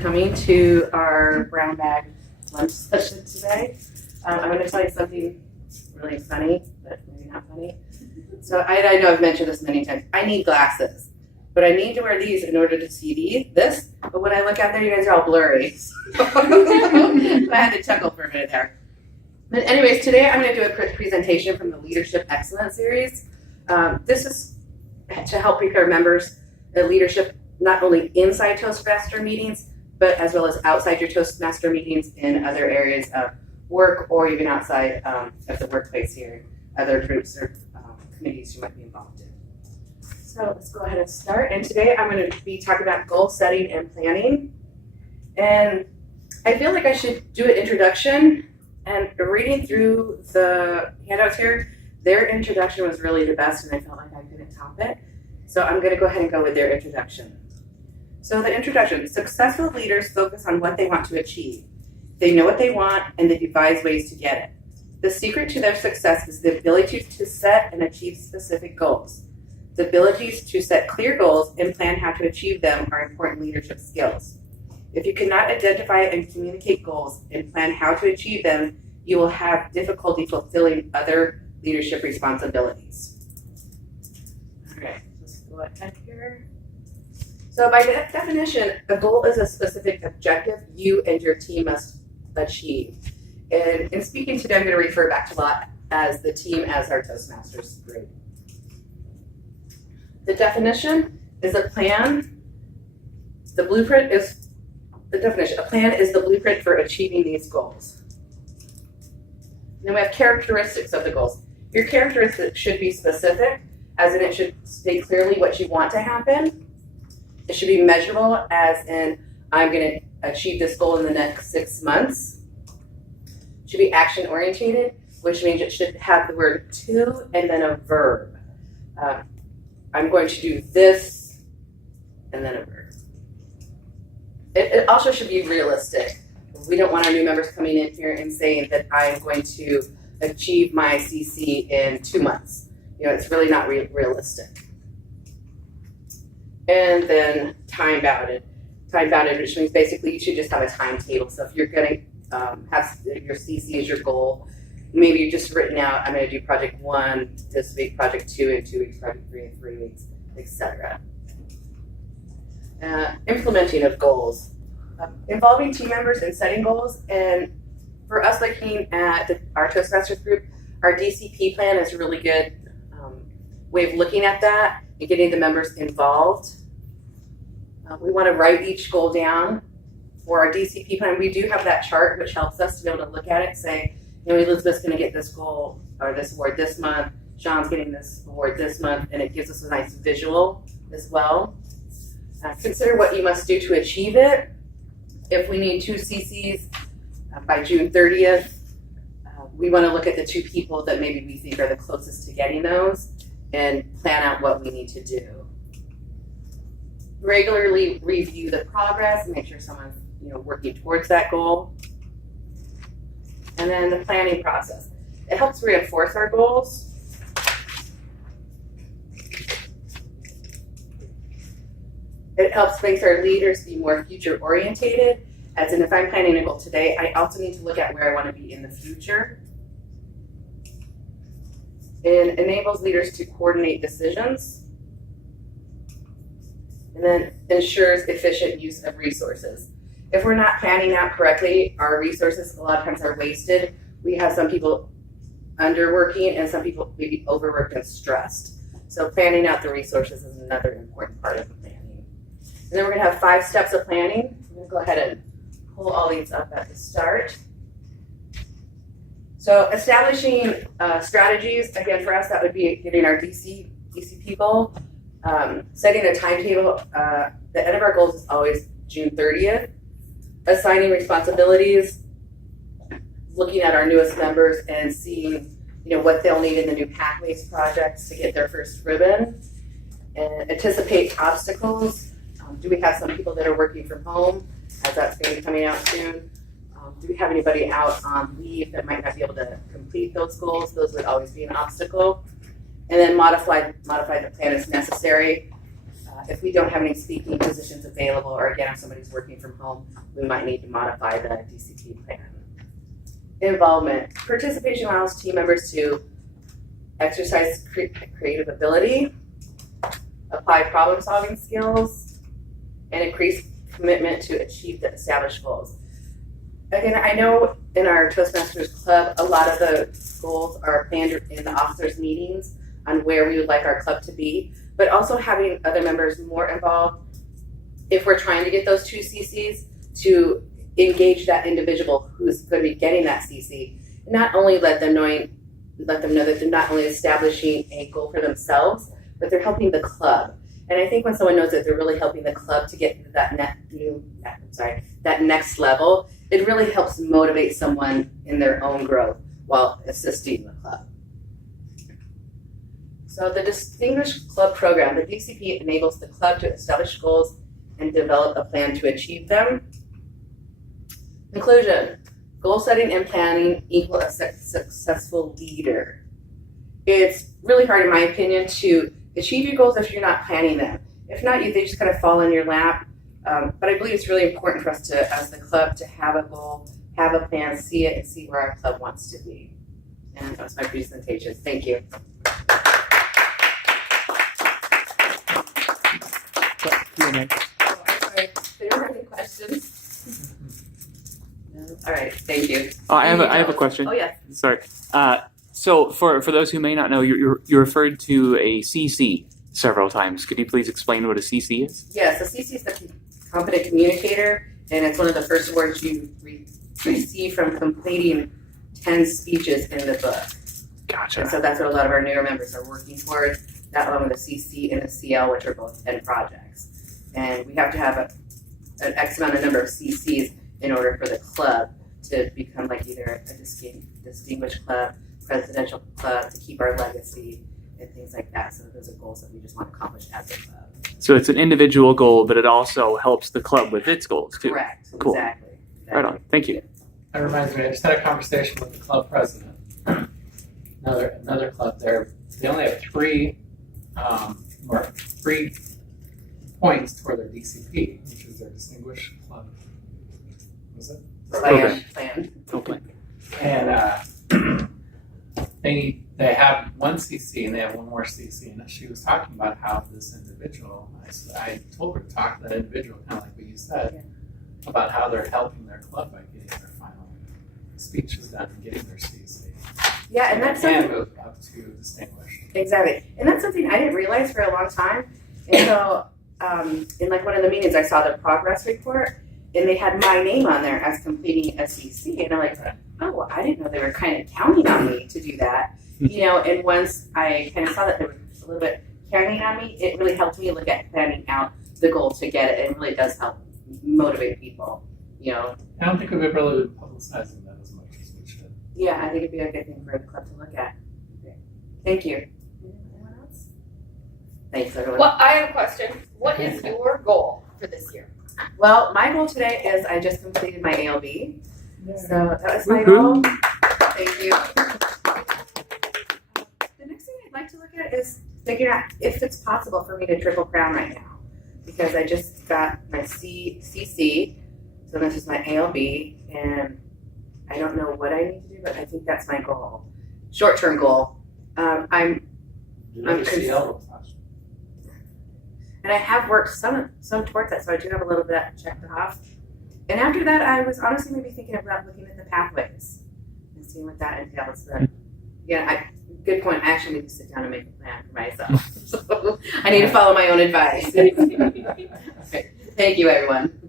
Coming to our brown bag lunch session today. I'm going to tell you something really funny, but maybe not funny. So I know I've mentioned this many times. I need glasses, but I need to wear these in order to see this. But when I look out there, you guys are all blurry. So I had to chuckle for a minute there. But anyways, today I'm going to do a quick presentation from the Leadership Excellence series. This is to help prepare members of leadership not only inside Toastmaster meetings, but as well as outside your Toastmaster meetings in other areas of work or even outside of the workplace here, other groups or committees you might be involved in. So let's go ahead and start. And today I'm going to be talking about goal setting and planning. And I feel like I should do an introduction. And reading through the handouts here, their introduction was really the best, and I felt like I couldn't top it. So I'm going to go ahead and go with their introduction. So the introduction: successful leaders focus on what they want to achieve. They know what they want, and they devise ways to get it. The secret to their success is the ability to set and achieve specific goals. The abilities to set clear goals and plan how to achieve them are important leadership skills. If you cannot identify and communicate goals and plan how to achieve them, you will have difficulty fulfilling other leadership responsibilities. All right, let's go ahead here. So by definition, a goal is a specific objective you and your team must achieve. And in speaking today, I'm going to refer back to Lot as the team as our Toastmasters group. The definition is a plan. The blueprint is the definition. A plan is the blueprint for achieving these goals. And then we have characteristics of the goals. Your characteristics should be specific, as in it should state clearly what you want to happen. It should be measurable, as in I'm going to achieve this goal in the next 6 months. It should be action oriented, which means it should have the word to and then a verb. I'm going to do this and then a verb. It also should be realistic. We don't want our new members coming in here and saying that I'm going to achieve my CC in 2 months. You know, it's really not realistic. And then time bounded. Time bounded, which means basically you should just have a timetable. So if you're going to have your CC as your goal, maybe you've just written out, I'm going to do project 1 this week, project 2 in 2 weeks, project 3 in 3 weeks, etc. Implementing of goals. Involving team members in setting goals, and for us looking at our Toastmasters group, our DCP plan is a really good way of looking at that and getting the members involved. We want to write each goal down. For our DCP plan, we do have that chart which helps us to be able to look at it and say, you know, Elisabeth's going to get this goal or this award this month, Sean's getting this award this month, and it gives us a nice visual as well. Consider what you must do to achieve it. If we need 2 CCs by June 30th, we want to look at the 2 people that maybe we think are the closest to getting those and plan out what we need to do. Regularly review the progress and make sure someone's working towards that goal. And then the planning process. It helps reinforce our goals. It helps make our leaders be more future orientated, as in if I'm planning a goal today, I also need to look at where I want to be in the future. It enables leaders to coordinate decisions, and then ensures efficient use of resources. If we're not planning out correctly, our resources a lot of times are wasted. We have some people underworking and some people maybe overworked and stressed. So planning out the resources is another important part of the planning. And then we're going to have 5 steps of planning. I'm going to go ahead and pull all these up at the start. So establishing strategies, again, for us, that would be getting our DCP goal, setting a timetable. The end of our goals is always June 30th. Assigning responsibilities, looking at our newest members and seeing what they'll need in the new Pathways projects to get their first ribbon. And anticipate obstacles. Do we have some people that are working from home, as that's going to be coming out soon? Do we have anybody out on leave that might not be able to complete those goals? Those would always be an obstacle. And then modify the plan as necessary. If we don't have any speaking positions available, or again, if somebody's working from home, we might need to modify the DCP plan. Involvement. Participation allows team members to exercise creative ability, apply problem-solving skills, and increase commitment to achieve the established goals. Again, I know in our Toastmasters Club, a lot of the goals are planned in the officers' meetings on where we would like our club to be, but also having other members more involved if we're trying to get those 2 CCs to engage that individual who's going to be getting that CC. Not only let them know that they're not only establishing a goal for themselves, but they're helping the club. And I think when someone knows that they're really helping the club to get to that that next level, it really helps motivate someone in their own growth while assisting the club. So the Distinguished Club Program, the DCP enables the club to establish goals and develop a plan to achieve them. Conclusion, goal setting and planning equal a successful leader. It's really hard, in my opinion, to achieve your goals if you're not planning them. If not, they just kind of fall in your lap. But I believe it's really important for us to, as the club, to have a goal, have a plan, see it, and see where our club wants to be. And that's my presentation. Thank you. Q&A. Do you have any questions? No? All right, thank you. I have a question. Oh, yeah. Sorry. So for those who may not know, you referred to a CC several times. Could you please explain what a CC is? Yeah, so CC is the competent communicator, and it's one of the first words you receive from completing 10 speeches in the book. Gotcha. And so that's what a lot of our newer members are working towards, that along with the CC and the CL, which are both 10 projects. And we have to have an X amount of number of CCs in order for the club to become like either a distinguished club, presidential club, to keep our legacy and things like that. So those are goals that we just want to accomplish as a club. So it's an individual goal, but it also helps the club with its goals too. Correct. Cool. Exactly. Right on. Thank you. That reminds me, I just had a conversation with the club president. Another club there. They only have three points for their DCP, which is their distinguished club. What was it? Plan. Okay. And they have one CC and they have one more CC. And she was talking about how this individual, I told her to talk to that individual, kind of like what you said, about how they're helping their club by getting their final speeches done and getting their CC. Yeah, and that's and something. goes up to distinguished. Exactly. And that's something I didn't realize for a long time. And so in like one of the meetings, I saw the progress report, and they had my name on there as completing a CC. And I'm like, oh, well, I didn't know they were kind of counting on me to do that. And once I kind of saw that they were a little bit counting on me, it really helped me look at planning out the goal to get it. It really does help motivate people, I don't think we've ever really been publicizing that as much as we should. Yeah, I think it'd be a good thing for the club to look at. Okay. Thank you. Anyone else? Thanks, everyone. Well, I have a question. What is your goal for this year? Well, my goal today is I just completed my ALB. So that was my goal. Thank you. The next thing I'd like to look at is figuring out if it's possible for me to triple crown right now. Because I just got my CC, so this is my ALB, and I don't know what I need to do, but I think that's my goal. Short-term goal. And I have worked some towards that, so I do have a little bit checked off. And after that, I was honestly maybe thinking about looking at the pathways and seeing what that entails. But good point. I actually need to sit down and make a plan for myself. So I need to follow my own advice. Okay. Thank you, everyone.